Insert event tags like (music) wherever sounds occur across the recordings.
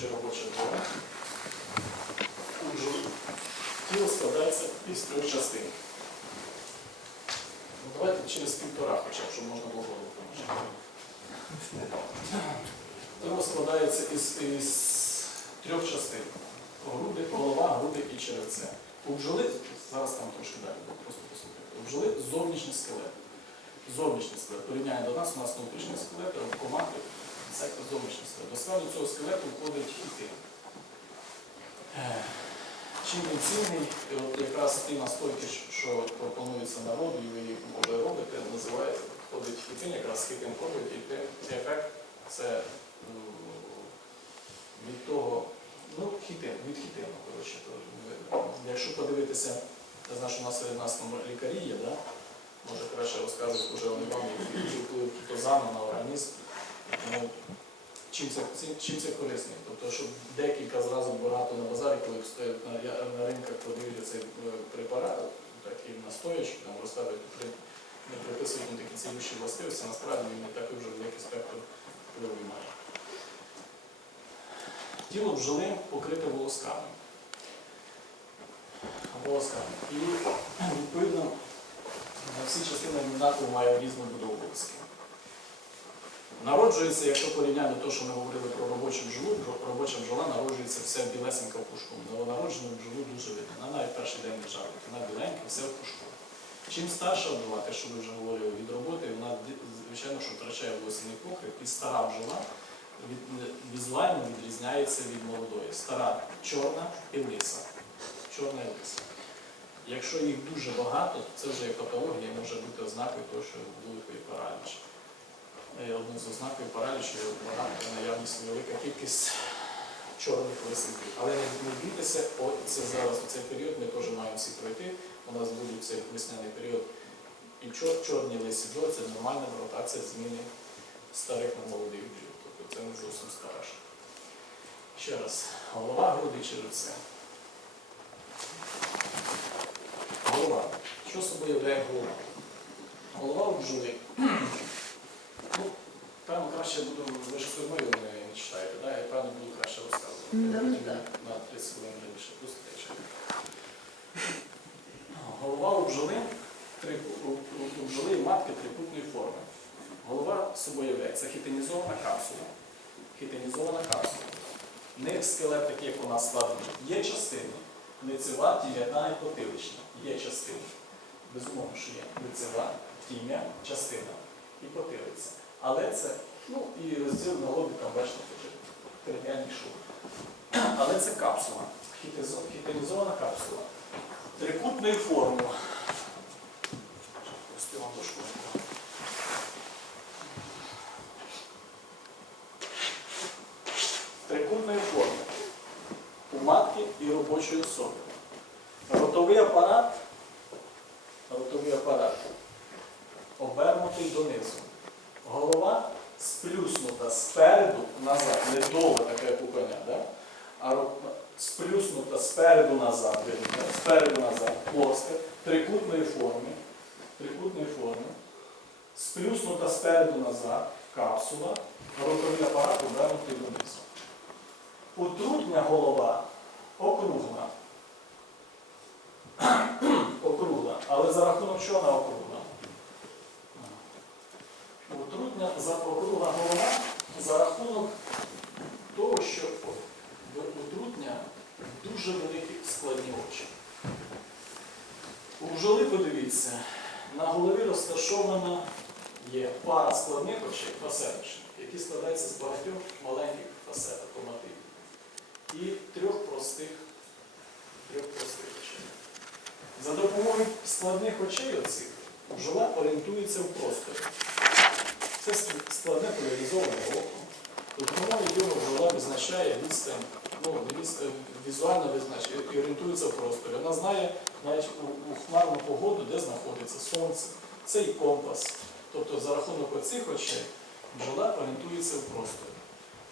чи робоча бджоли тіло складається із трьох частин. Ну, давайте через півтора хоча б, щоб можна було голову. Тіло складається із, із трьох частин. Груди, голова, груди і черевце. У бджоли, зараз там трошки далі, просто послухайте. У бджоли зовнішній скелет. Зовнішній скелет. Порівняє до нас, у нас внутрішній скелет, а команди це зовнішній скелет. До складу цього скелету входить хітин. Е, Чим він цінний, і от якраз ті настойки, що пропонуються народу, і ви їх може робите, називається, входить хітин, якраз хітин входить, і те- ефект це від того, ну, хітин, від хітину, коротше. то, Якщо подивитися, я знаю, що у нас серед нас там лікарі є, да? може краще розказують вже вони вам, які вплив кітозану на організм. Тому чим це, чим- це корисно? Тобто, щоб декілька зразу багато на базарі, коли стоять на, на ринках, продають цей е, препарат, такі настоячки, там розставляють, при- не приписують такі цілющі властивості, насправді він не такий вже великий спектр впливу має. Тіло бджоли покрите волосками. Волосками. І відповідно всі частини однаково має різну будову волосків. Народжується, якщо порівняти те, що ми говорили про робочу бджолу, робоча бджола народжується вся білесенька в пушку. Новонароджену бджолу дуже видно. Вона навіть перший день не жарить, вона біленька, все в пушку. Чим старша бджола, те, що ви вже говорили від роботи, вона звичайно, що втрачає волосяний покрив, і стара бджола візуально відрізняється від молодої. Стара чорна і лиса. Чорна і лиса. Якщо їх дуже багато, то це вже є патологія, може бути ознакою того, що параліч. Е, Одну з ознакою паралічу багато наявність велика кількість чорних лисинків. Але не, бійтеся, це зараз у цей період ми теж маємо всі пройти. У нас буде цей весняний період. І чор, чорні лисі це нормальна ротація зміни старих на молодих бджіл. Тобто це не зовсім страшно. Ще раз, голова, груди, черевце. Голова. Що собою являє голова? Голова у бджоли. Ну, краще буду, ви ж судьбою не, читаєте, да? я певно буду краще розказувати. Да, ну Потім так. На 30 хвилин більше пустите. Голова у бджоли, три, у, у, у бджоли і матки трикутної форми. Голова собою являється хітинізована капсула. Хітинізована капсула. Не скелет, такий, як у нас складений. Є частини. Лицева, тім'яна і потилична. Є частини. Безумовно, що є. Лицева, тім'я, частина і потилиця. Але це, ну і розділ на бачите, дерев'яний шов. (clears throat) Але це капсула. Хітинізована капсула. Трикутної форми. Трикутної форми. У матки і робочої особи. Ротовий апарат. Ротовий апарат обернутий донизу. Голова сплюснута спереду назад, не довга така, як у коня, да? а сплюснута спереду назад, спереду назад, плоска, трикутної форми, трикутної форми, сплюснута спереду назад, капсула, ротовий апарат обернутий донизу. Утрутня голова округла. (clears throat) округла. Але за рахунок чого вона округла? Утрутня за голова за рахунок того, що в утрутня дуже великі складні очі. У бджоли, подивіться, на голові розташована є пара складних очей, фасеточних, які складаються з багатьох маленьких фасеток, комативів. І трьох простих, трьох простих очей. За допомогою складних очей оцих бджола орієнтується в просторі. Це складне поляризоване око. Допомогою його бджола визначає відстань, ну, візуально визначає і орієнтується в просторі. Вона знає навіть у, у хмарну погоду, де знаходиться сонце. Це і компас. Тобто за рахунок оцих очей бджола орієнтується в просторі.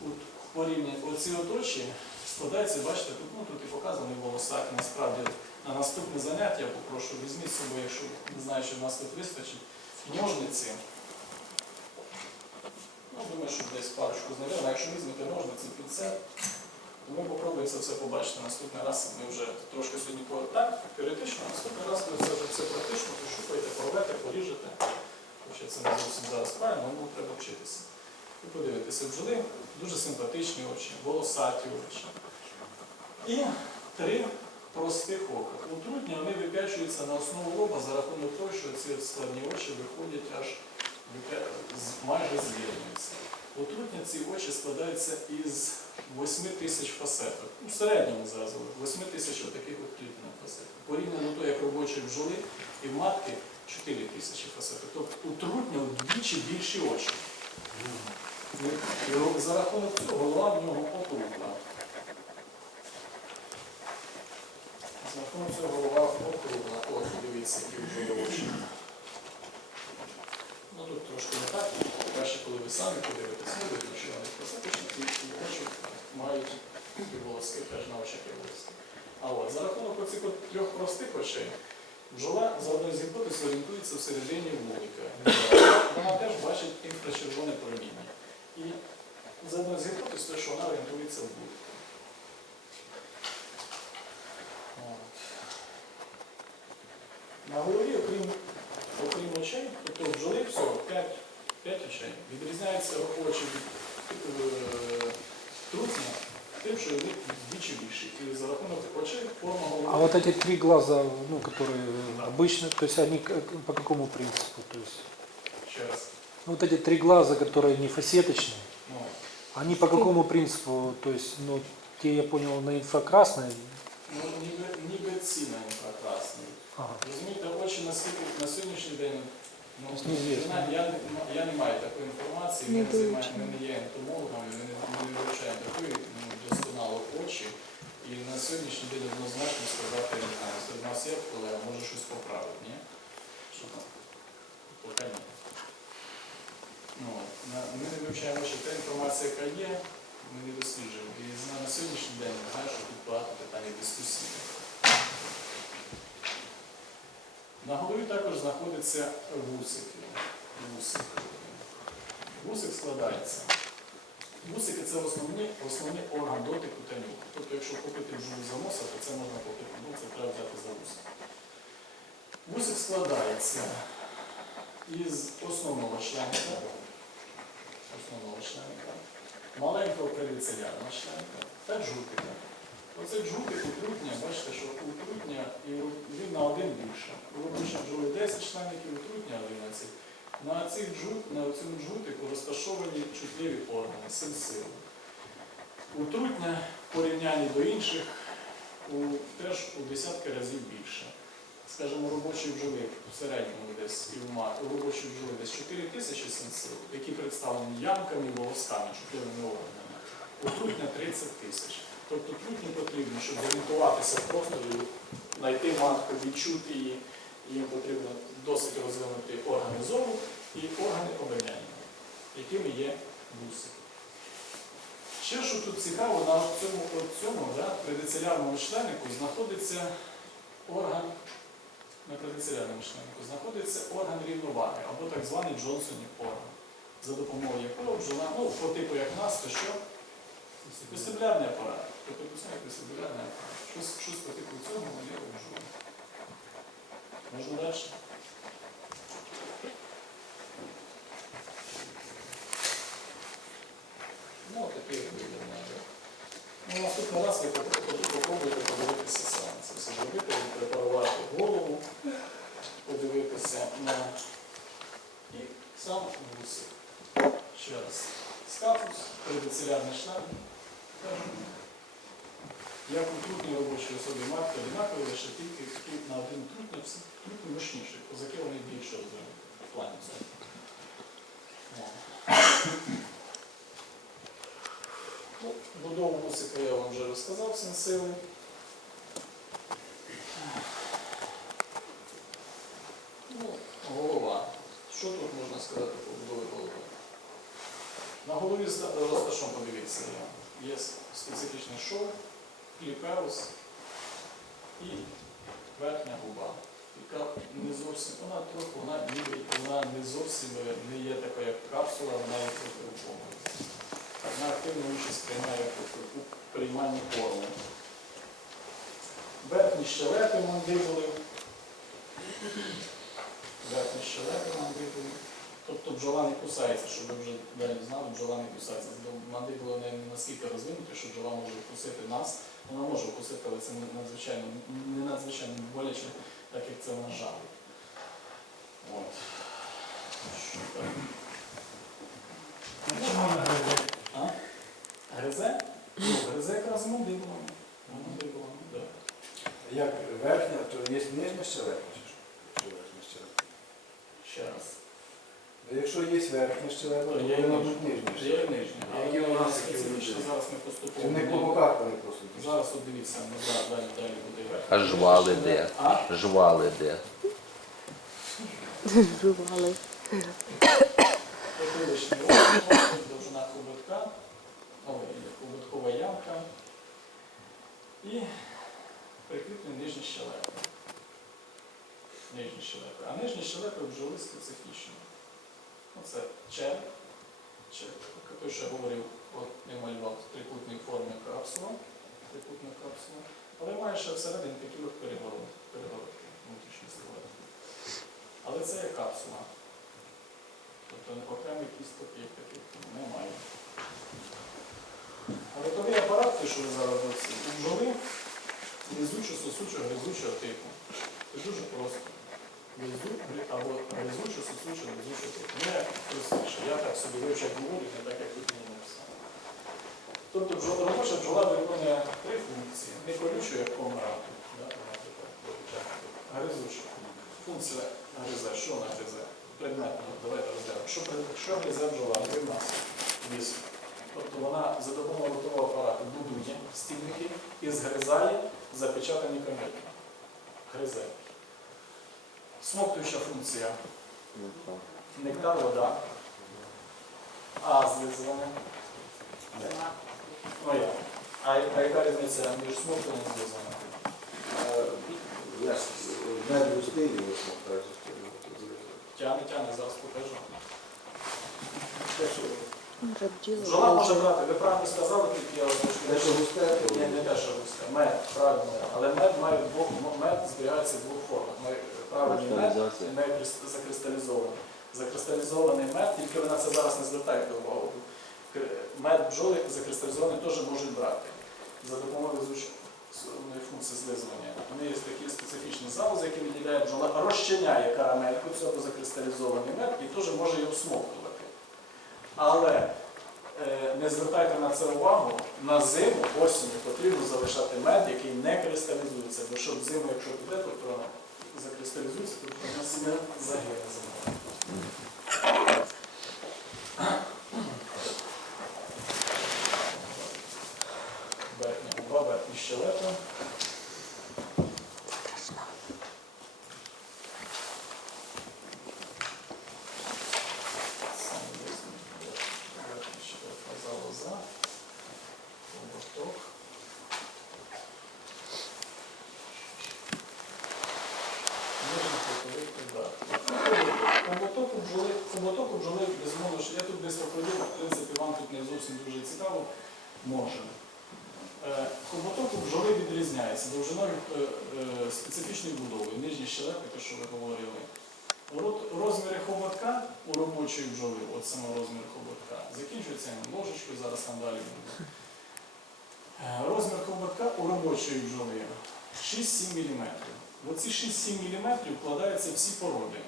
От порівняно оці от очі складаються, бачите, тут, ну, тут і показаний волосак, насправді на наступне заняття я попрошу, візьміть з собою, якщо не знаю, що в нас тут вистачить, ножниці. Ну, думаю, що десь парочку знайдемо, якщо візьмете ножниці, пінцет, Ну, Ми попробуємо це все побачити наступний раз. Ми вже трошки сьогодні так, теоретично, наступний раз ви все практично пошукаєте, порвете, поріжете. Хоча це не зовсім зараз правильно, але треба вчитися. І подивитися, бджоли дуже симпатичні очі, волосаті очі. І три простих ока. У трутні вони вип'ячуються на основу лоба за рахунок того, що ці складні очі виходять аж майже з'єднуються. У трутні ці очі складаються із 8 тисяч фасеток. Ну, в середньому зараз 8 тисяч таких от клітинок фасеток. Порівняно до як робочі бджоли і матки 4 тисячі фасеток. Тобто у трутня вдвічі більші очі. І за рахунок цього голова в нього округла. За рахунок цього голова округла. От, дивіться, які вже очі. Ну тут трошки не так. Краще, коли ви самі подивитесь, ну видно, що вони фасеточні, і і очі мають і волоски, теж на очах є волоски. А от за рахунок оцих от трьох простих очей, бджола за одною з гіпотез орієнтується всередині вулика. Вона теж бачить інфрачервоне проміння. І за одною з гіпотез, те, що вона орієнтується в вулик. От. На голові, окрім, окрім очей, тобто бджоли всього 5, 5 очей. Відрізняється очі від е, трутня тим, що вони вдвічі більші. І за рахунок очей форма голови. А вот эти три глаза, ну, которые обычно, то есть они как- по какому принципу? То есть, Ще раз. ну, вот эти три глаза, которые не фасеточные, Ну, они по какому принципу? То есть, ну, те, я понял, на инфракрасной. ну ніби, ніби ціна інфракрасний. Ага. Розумієте, очі наскільки на сьогоднішній день. Ну, Тобто я, я, не- маю такої інформації, ми Не вивчено. ми не є ентомологами, ми не, ми не вивчаємо такої ну, досконало очі. І на сьогоднішній день однозначно сказати не знаю. Серед нас є колега, може щось поправити, ні? Що там? Поки ні. Ну, на- ми не вивчаємо очі. Та інформація, яка є, ми не досліджуємо. І на, на сьогоднішній день я знаю, що тут багато питань дискусійних. На голові також знаходиться вусики. Вусик. Вусик складається. Вусики це основний, основний орган дотику та нюху. Тобто, якщо купити бджолу за носа, то це можна купити, ну це треба взяти за вусик. Вусик складається із основного членка, основного членка, маленького перицелярного членка та джутика. Оцей джутик у трутня, бачите, що у трутня і у- він на один більше. У робочій бджоли 10 членників, у трутня 11. На, цьому джутику розташовані чутливі органи, сенсиви. У трутня в порівнянні до інших у, теж у десятки разів більше. Скажімо, робочі бджоли в середньому десь і в ма- у робочій бджоли десь 4 тисячі сенсив, які представлені ямками волосками, чутливими органами. У трутня 30 тисяч. Тобто трутні потрібно, щоб зорієнтуватися в просторі, знайти матку, відчути її, їм потрібно досить розвинути органи зору і органи обоняння, якими є вуси. Ще що тут цікаво, на цьому, цьому да, предицелярному членику знаходиться орган, на предицелярному членику знаходиться орган рівноваги, або так званий Джонсонів орган, за допомогою якого бджола, ну, по типу як нас, то що? Вестибулярний апарат. Тобто писання як вестибулярний апарат. Щось, щось по типу цього є у бджоли. Можна далі? Ну, як виглядає. Ну, наступний раз ви попро- попробуйте подивитися. Це все зробити, препарувати голову, подивитися на і сам вуси. Ще раз. Скафус, предицелярний шлем. Як у трутній робочій особі матки одинакові, лише тільки такі на один трутня, всі трутні мощніші. Козаки вони більше в плані. Ну, Будову мусика я вам вже розказав сенсили. Ну, голова. Що тут можна сказати про будові голови? На голові розташовано, подивіться, є специфічний шов, кліпеус і верхня губа, яка не зовсім, вона трохи, вона вона не зовсім е, не є така, як капсула, вона є трохи рухомою. Однак активну участь приймає у- прийманні корму. Верхні щелепи мандибули. Верхні щелепи мандибули. Тобто бджола не кусається, щоб ви вже далі знали, бджола не кусається. Мандибули не настільки розвинуті, що бджола може вкусити нас. Вона може вкусити, але це надзвичайно, не надзвичайно боляче, так як це вона жалить. От. Що там? А? Гризе? Ну, гризе якраз мандибулами. Мандибулами, так. Як верхня, то є нижня щелепа чи що? Чи верхня щелепа? Ще раз. Ну, Якщо є верхня щелепа, то То є повинна нижня. бути нижня Є нижня. А які у нас, специфічно вони? зараз ми Це поступово. не по боках вони просто. Зараз от дивіться, ми за- далі, далі буде верх. А жвали де? А? Жвали де? Жували. Потиличний орган, ой, хоботкова ямка і прикріплені нижні щелепи. Нижні щелепи. А нижні щелепи бджоли специфічні. Оце череп. Череп. Той, що я говорив, от я малював трикутній формі капсула. Трикутна капсула. Але має ще всередині такі от перегородки, внутрішні скелети. Але це є капсула. Тобто окремий кісток як таких немає. Той, що ви зараз бачите, у бджоли гризучо, сосучо, гризучого типу. Це дуже просто. Гризу, гри- або гризучо, сосучо, гризучого типу. Як простіше. Я так собі вивчав говорю, не так, як тут мені написано. Тобто робоча бджола виконує три функції. Не колючу, як комарату. Да? Гризучу. Функція гризе. Що вона гризе? Предметно. Давайте розглянемо. Що, гризе бджола? Гривна ліс. Тобто вона за допомогою ротового апарату будує стільники і згризає запечатані кам'яки. Гризе. Смоктуюча функція. Нектар, вода. А злизування. Ну? А, а яка різниця між смоктуванням і злизуванням? Густий і висмок так. Тяне, тяне, зараз покажу. Рабділа. Бджола може брати, ви правильно сказали, тільки я що густе, не те, що густе. Мед, правильно. Але мед має двох, мед зберігається в двох формах. Правильний мед і мед закристалізований. Закристалізований мед, тільки ви на це зараз не звертаєте увагу. Мед бджоли закристалізований теж можуть брати за допомогою звичайної функції злизування. Вони є такі специфічні залози, які виділяє бджола, розчиняє карамельку цього закристалізований мед і теж може його всмоктувати. Але е, не звертайте на це увагу, на зиму, осінню потрібно залишати мед, який не кристалізується. Бо щоб зиму, якщо піде, то, закристалізується, то насіння загине зимою. Верхня губа, верхні щелепи. Саме верхня верхня щелепа залоза. Хоботок. Нижній хоботовий удар. Хоботок у бджоли, безумовно, що я тут десь розповів, в принципі, вам тут не зовсім дуже цікаво, може. Е, Хоботок у бджоли відрізняється довжиною е, е, специфічною будовою. Нижні щелепи, те, що ви говорили. Розміри хоботка у робочої бджоли, от саме розмір хоботка, закінчується ложечкою, зараз там далі буде. Е, Розмір хоботка у робочої бджоли 6-7 мм. Оці 6-7 мм вкладаються всі породи.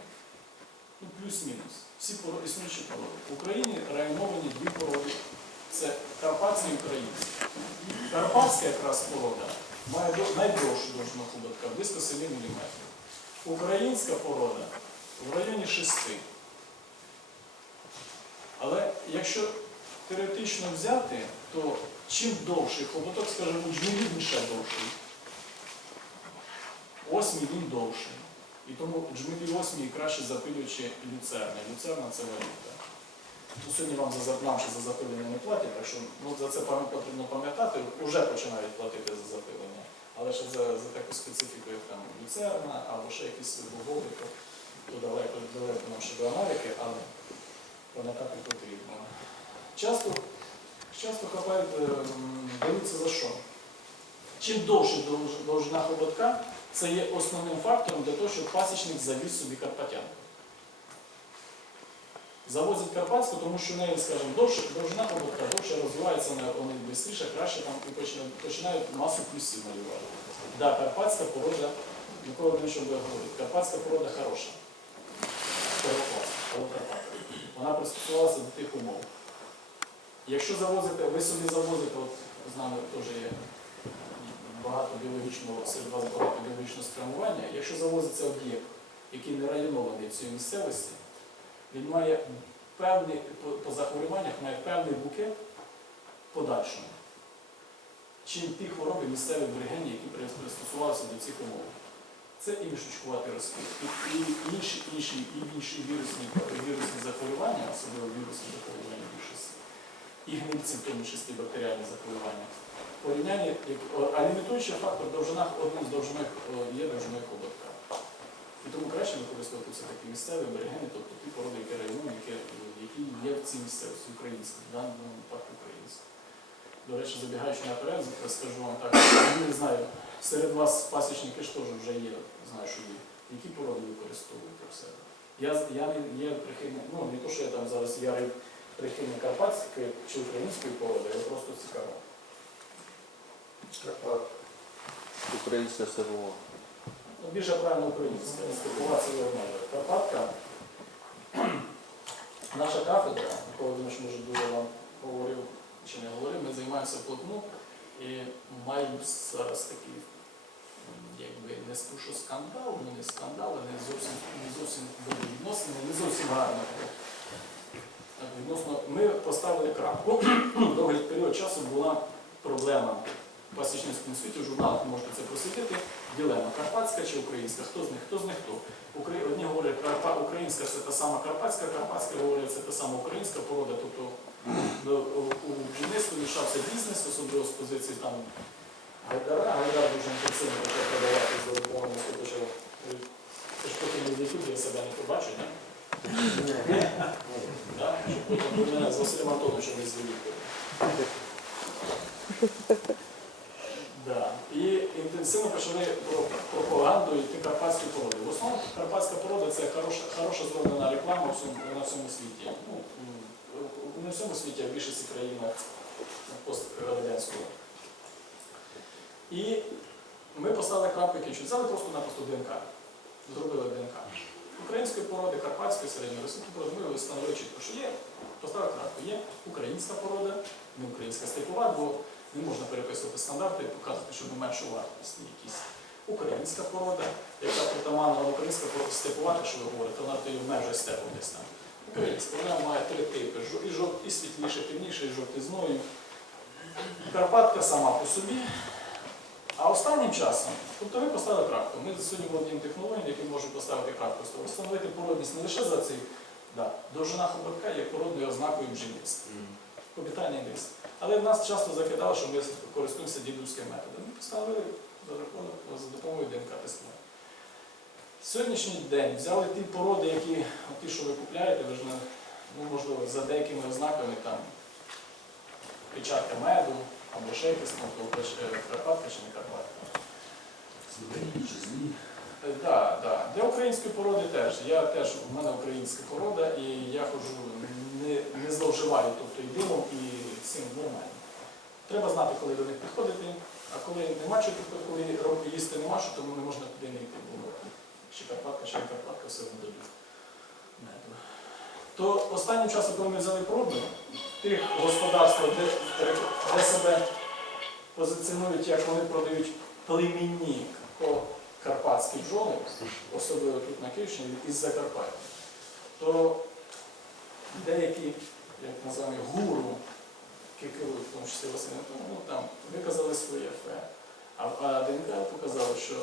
Ну, плюс-мінус. Всі породи, існуючі породи. В Україні районовані дві породи. Це карпатські і українські. Карпатська якраз порода має найдовшу довжину хоботка, близько 7 мм. Українська порода в районі 6. Але якщо теоретично взяти, то чим довший хоботок, скажімо, у джмелі він ще довший. Осмій він довший. І тому джмелі осмій краще запилюючи люцерни. Люцерна це валюта. Ну, сьогодні вам нам ще за запилення не платять, так що ну, за це потрібно пам'ятати, вже починають платити за запилення. Але ще за, за таку специфіку, як там люцерна або ще якісь вуглові, то, то далеко, далеко нам ще до Америки, але пам'ятати потрібно. Часто часто хапають, е, м, за що? Чим довше довжина хоботка, це є основним фактором для того, щоб пасічник завіз собі карпатян. Завозять карпатську, тому що в неї, скажімо, довше, довжина хоботка довше розвивається, вони швидше, краще там і починають, масу плюсів малювати. Да, карпатська порода, ніколи не що буде говорити, карпатська порода хороша. Карпатка. Вона пристосувалася до тих умов. Якщо завозите, ви собі завозите, от з нами теж є багато біологічного, серед вас багато біологічного спрямування, якщо завозиться об'єкт, який не районований цій місцевості, він має певний, по, по захворюваннях має певний букет подальшому. Чим ті хвороби місцеві аборигені, які пристосувалися до цих умов. Це і мішучкуватий розкид, і, і інші, інші, і інші вірусні, вірусні захворювання, особливо вірусні захворювання більшості, і гнильці, в тому числі бактеріальні захворювання. Порівняння, а лімітуючий фактор довжина, одним з довжиною о, є довжиною хоботка. І тому краще використовувати все-таки місцеві аборигени, тобто ті породи, які райони, які, які є в цій місцевості українській, в даному випадку українській. До речі, забігаючи наперед, скажу вам так, я не знаю, серед вас пасічники ж теж вже є, знаю, що є. Які породи використовуєте в себе? Я, я не є прихильник, ну не то, що я там зараз ярий прихильник карпатської чи української породи, я просто цікаво. Карпат. Українське СВО. Ну, більше правильно українська, спілкуватися є одне. Карпатка, (clears throat) наша кафедра, Микола Володимирович, може, дуже вам говорив чи не говорив, ми займаємося вплотну і маємо зараз такий, якби не скажу скандал, ну не скандал, а не зовсім не зовсім добрі відносини, не зовсім гарно. Відносно, ми поставили крапку. (clears throat) Довгий період часу була проблема в пасічницькому світі, в журналах можете це просвітити. Ділема карпатська чи українська, хто з них, хто з них хто. Одні говорять, Карпа, українська це та сама карпатська, карпатська говорять, це та сама українська порода. Тобто у, у бджільництві мішався бізнес, особливо з позиції там Гайдара. Гайдар дуже інтенсивно почав продавати за допомогою почав. Це ж поки не в себе не побачу, з Василем Антоновичем не. Да. І інтенсивно почали про пропаганду йти карпатської породи. В основному карпатська порода це хороша, хороша зроблена реклама на всьому світі. Ну, не в всьому світі, а в більшості країнах пострадянського. І ми поставили крапку кінчу. Взяли просто-напросто ДНК. Зробили ДНК. Української породи, карпатської, середньоросійської породи, ми встановили що є, поставили крапку. Є українська порода, не українська степова, бо не можна переписувати стандарти і показувати, що ми меншу вартість якісь. Українська порода, яка притаманна українська порода степова, що ви говорите, вона то й обмежує степом десь там. Українська, вона має три типи, і, жов, і світліше, темніше, і жовтизною. Карпатка сама по собі. А останнім часом, тобто ви поставили крапку. Ми сьогодні володіємо технологіями, які можуть поставити крапку. Тобто встановити породність не лише за цей, да, довжина хоботка є породною ознакою бджільництва. Обітальний лист. Але в нас часто закидали, що ми користуємося дідовським методом. Ми поставили за рахунок за допомогою ДНК тестування. Сьогоднішній день взяли ті породи, які ті, що ви купляєте, ви ж не, ну, можливо, за деякими ознаками там печатка меду або ще якась ну, то це ж, е, Карпатка чи не Карпатка. Е. Для української породи теж. Я теж, у мене українська порода, і я ходжу, не, не зловживаю тобто, і димом, і цим нормально. Треба знати, коли до них підходити, а коли нема чого коли їсти нема що, тому не можна туди не йти. Бо чи Карпатка, чи не Карпатка, все одно меду. То останнім часом, коли ми взяли проби, тих господарств, де, де себе позиціонують, як вони продають племінні карпатські бджоли, особливо тут на Київщині, із Закарпаття, то деякі, як називаємо, гуру, які керують, в тому числі Василь ну, там виказали своє фе. А, ДНК показало, що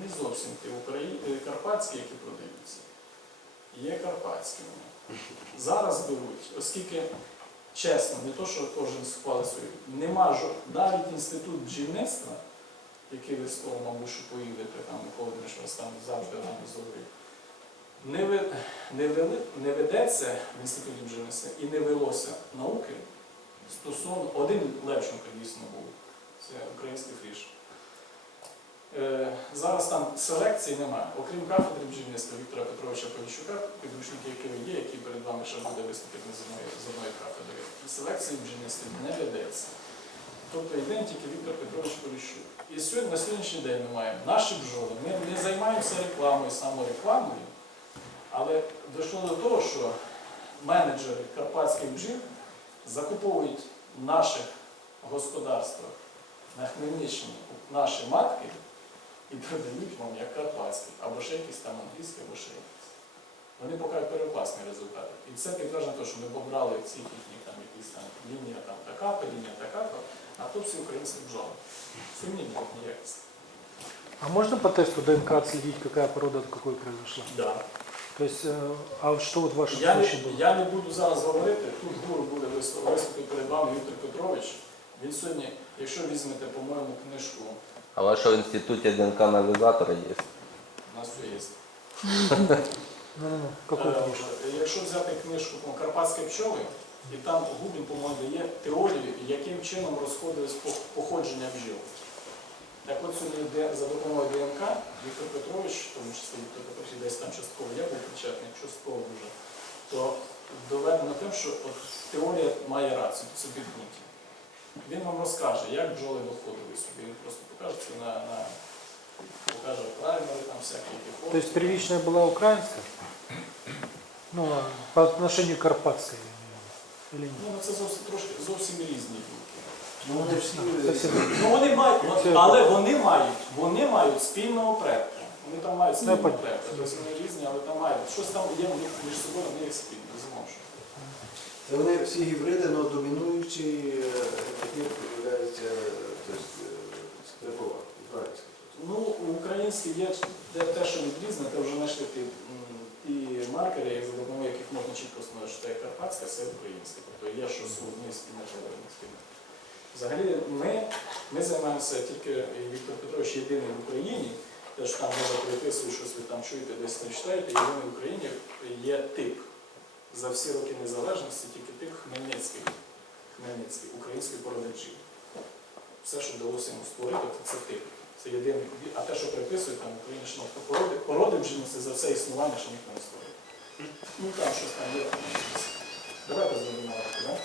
не зовсім ті Украї... е, карпатські, які продаються, є карпатськими. Зараз беруть, оскільки чесно, не то, що кожен схвалить свою, нема жо... навіть інститут бджільництва, який ви з того, мабуть, що поїдете, там Микола Дмитрович вас там завжди організовує, не, ви... не, вели... не ведеться в інституті бджільництва і не велося науки стосовно один Левченко дійсно був. Це український фріш. Е, зараз там селекції немає. Окрім кафедри бджільництва Віктора Петровича Поліщука, підручники, які є, які перед вами ще буде виступити з одної кафедри, селекції бджільництва не ведеться. Тобто йде тільки Віктор Петрович Поліщук. І сьогодні на сьогоднішній день ми маємо наші бджоли. Ми не займаємося рекламою, саморекламою, але дійшло до того, що менеджери карпатських бджіл закуповують в наших господарствах на Хмельниччині наші матки і продають вам як карпатські, або ще якісь там англійські, або ще якісь. Вони покажуть перекласні результати. І це підтверджує те, що ми побрали всі їхні там якісь там лінія там така-то, лінія така-то, а то всі українські бджоли. Сумнівні їхні якості. А можно по тесту ДНК отследить, какая порода от какой произошла? Да. То есть, э, а вот что вот в вашем Я не, случае было? я не буду зараз говорити, тут гуру буде виступ- виступити перед вами Віктор Петрович. Він сьогодні, якщо візьмете, по-моєму, книжку, А в институте ДНК-анализатора есть? у нас все є. (laughs) Какую Е, книжку? Якщо взяти книжку Карпатські пчоли, і там Губін, по-моєму, дає теорію, яким чином розходилось походження бджіл. Так от сьогодні за допомогою ДНК Віктор Петрович, в тому числі Віктор Петрович десь там частково, я був причетний, частково дуже, то доведено тим, що от теорія має рацію, це підґрунтя. Він вам розкаже, як бджоли доходили сюди. Він просто покаже це на, на покаже праймери, там всякі які То есть первичная была украинская? Ну, по отношению к карпатской. Или нет? Ну, це зовсім трошки зовсім різні думки. Ну, вони всі Совсем- Ну вони мають, Це- але вони мають, вони мають спільного предка. Вони там мають Ну, спільного предка. Тобто вони різні, але там мають. Щось там є в них між собою, вони є спільне, безумовно. Це вони всі гібриди, але домінуючий тип являється тобто, стрипова, українська. Ну, українські є те, що відрізне, те вже знайшли ті, ті маркери, за допомогою яких можна чітко встановити, що це карпатська, це українська. Тобто є щось одне спільне, але не спільне. Взагалі, ми, ми займаємося тільки Віктор Петрович єдиний в Україні, теж там може переписує, щось ви там чуєте, десь там читаєте, єдиний в Україні є тип. За всі роки незалежності тільки тих хмельницьких, хмельницьких українських породи. Все, що вдалося йому створити, то це тип. Це єдиний. А те, що приписують там Україні, ну, породи, породи бджільниці за все існування, що ніхто не створив. Ну там щось там є. Давайте зробимо так?